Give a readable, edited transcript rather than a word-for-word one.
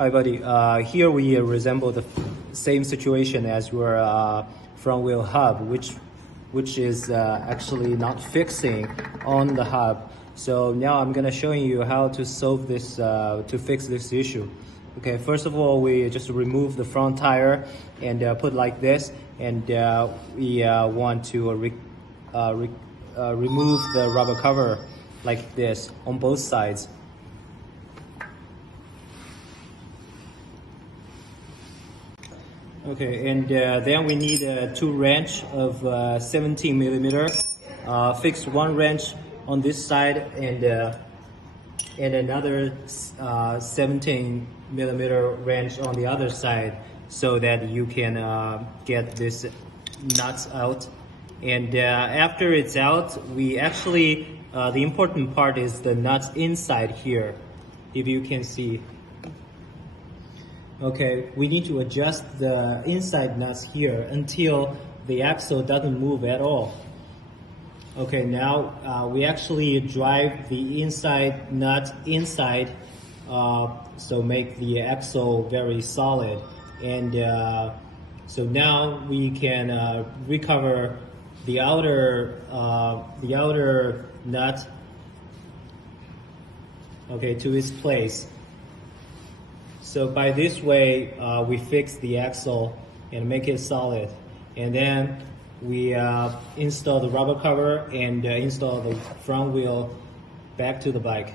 Hi, buddy. Here we resemble the same situation as your front wheel hub, which is actually not fixing on the hub. So now I'm gonna show you how to solve this, to fix this issue. Okay, first of all, we just remove the front tire and put like this, and we want to remove the rubber cover like this on both sides. Okay, and then we need two wrench of 17 millimeter. Fix one wrench on this side and another 17 millimeter wrench on the other side, so that you can get this nuts out. And after it's out, we actually the important part is the nuts inside here, if you can see. Okay, we need to adjust the inside nuts here until the axle doesn't move at all. Okay, now we actually drive the inside nut inside, so make the axle very solid. And so now we can recover the outer nut, okay, to its place. So by this way, we fix the axle and make it solid. And then we install the rubber cover and install the front wheel back to the bike.